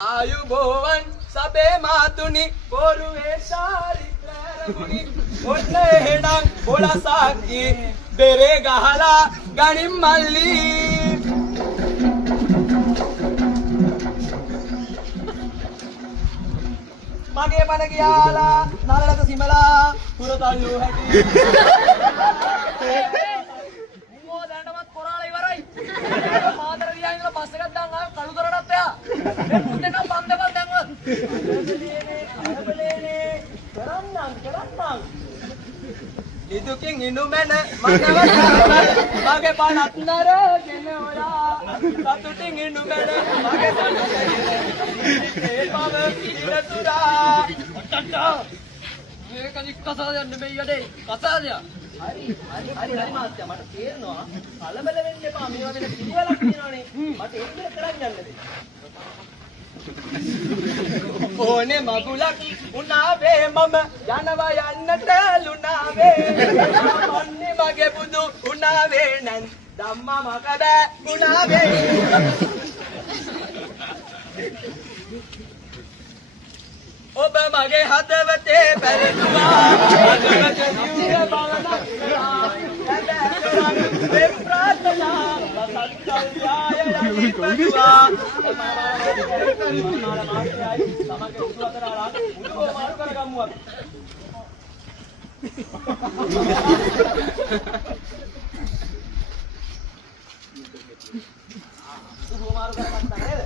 ආයුබෝවන් සබේ මාතුනි බොරුවේ චාරිත්‍රාරමුනි ඔන්න එහෙනම් බොලසක්කි බෙරේ ගහලා ගනින් මල්ලි මගේ පණ ගියාලා නරලත සිමලා පුරතල්ලු හැටි මෝ දැනටමත් කොරාලා ඉවරයි මාතර ගියා ඉඳලා බස් එකක් දාන් ආව කළුතරටත් එයා මේ මුන්දේක බන්දපත් දැන්වත් කරන්නම් ඉදුකින් ඉනු මැන මනවත මගේ පණත් නරගෙන ඔයා සතුටින් ඉනු මැන මගේ පණත් ඒ බව ඉරතුරා මේක නික්කසාදයක් නෙමෙයි යඩේ කසාදයක් හරි මාත්‍යා මට තේරෙනවා කලබල වෙන්න එපා මේ වගේ පිළිවෙලක් තියෙනවානේ මට ඒක කරන්න යන්න දෙන්න ඕනේ මගුලක් උනාවේ මම යනවා යන්නට ලුනාවේ මොන්නේ මගේ බුදු උනාවේ නන් ධම්මා මකද උනාවේ ඔබ මගේ හදවතේ පැරෙනවා හදවතේ දියුර බලනක් ඒ ප්‍රාර්ථනා සත්‍යය යයි පතුවා තමගේ උඩු අතරලා උඩු මාරු කරගම්මුවක් උඩු මාරු කරගත්තා නේද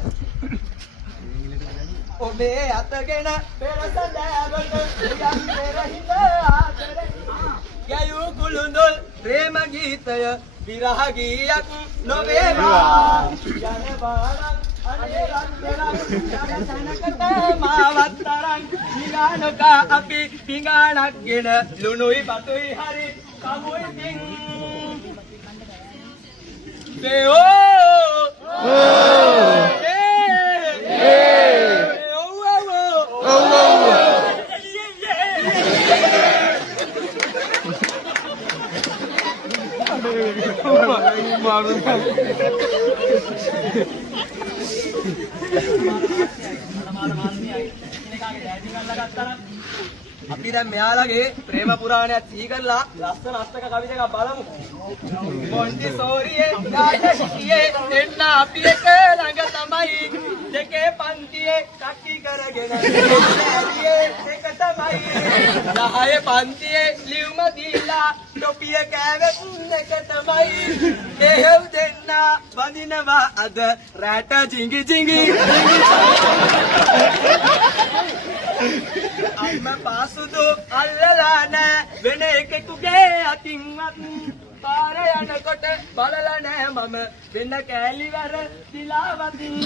ඔබේ අතගෙන පෙරසඳෑවට යම් පෙරහිඳ ආදරේ යයු කුළුඳුල් ප්‍රේම ගීතය විරහ ගීයක් නොවේවා යන බාරක් අනේ රත්තරන් යනතනකට මාවත් තරන් නිගානක අපි පිඟානක්ගෙන ලුණුයි බතුයි හරි කමුයි පිං අපි දැන් මෙයාලගේ ප්‍රේම පුරාණයක් සිහි කරලා ලස්සන අෂ්ටක කවි දෙකක් බලමු. මොන්ටිසෝරියේ යාචියේ දෙන්න අපි එක ළඟ තමයි දෙකේ පන්තියේ කටි කරගෙන ඉන්නේ එක තමයි 10 පන්තියේ ලියුම දීලා ටොපිය කෑවෙත් එක තමයි එහෙව් දෙන්න වඳිනවා අද රැට ජිංගි ජිංගි අම්ම පාසුදු අල්ලලා නෑ වෙන එකෙකුගේ අතින්වත් පාර යනකොට බලලා නෑ මම වෙන කෑලිවර දිලාවතින්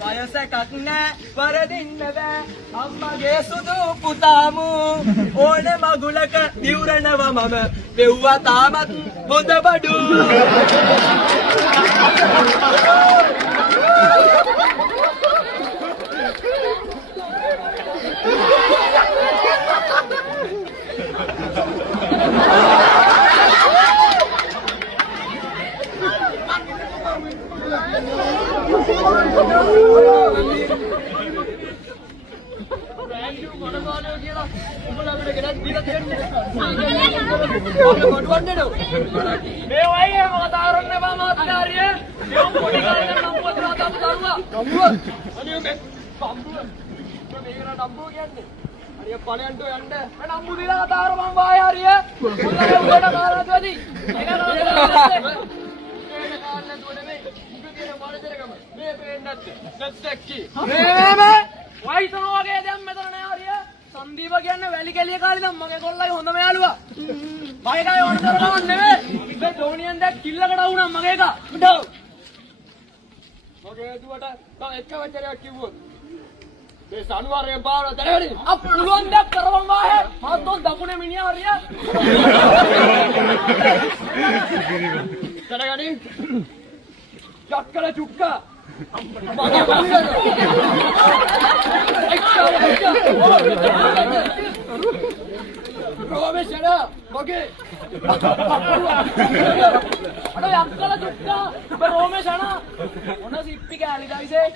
වයස එකක් නෑ වරදින්න බෑ අම්මගේ සුදු පුතාමු ඕනේ මගුලක දිවුරනවා මම වෙව්වා තාමත් හොඳ බඩු මේ වගේ මතාරන්න බා මාත්‍යාරිය මේ පොඩි කාලේ නම් නම්බුවත් දාපු දරුවා නම්බුවත් අනේ මේ නම්බුව මේකන නම්බුව කියන්නේ අනිය පණයන්ට යන්න නම්බු දීලා කතාවර මම වාය හරිය මොකද උඩට කාරණාද වැඩි ඒක කාලේ දුවනේ මේ ඉතින් මානජරකම මේ පේන්නේ නැත්ති මේ වයිසන වගේ දැන් මෙතන නෑ හරිය සංදීප කියන්නේ වැලි කැලිය කාලේ නම් මගේ කොල්ලයි හොඳම යාළුවා මගේ ගාය වණතර ගමන් නෙවෙයි මේ ඩෝනියන් දැක් කිල්ලකට වුණා මගේ එක උඩ මගේ දුවට තව එක වචනයක් කිව්වොත් මේ සනුවරේ බාර දැරෙවි අප පුළුවන් දෙයක් කරවම් වාහේ මහත්තෝ දකුණේ මිනිහා හරිය කරගනි චක්කල චුක්කා මගේ බස්සන රෝමේෂලා මගේ අර යක්කල චුක්කා රෝමේෂනා මොන සිප්පි කැලි ගයිසේ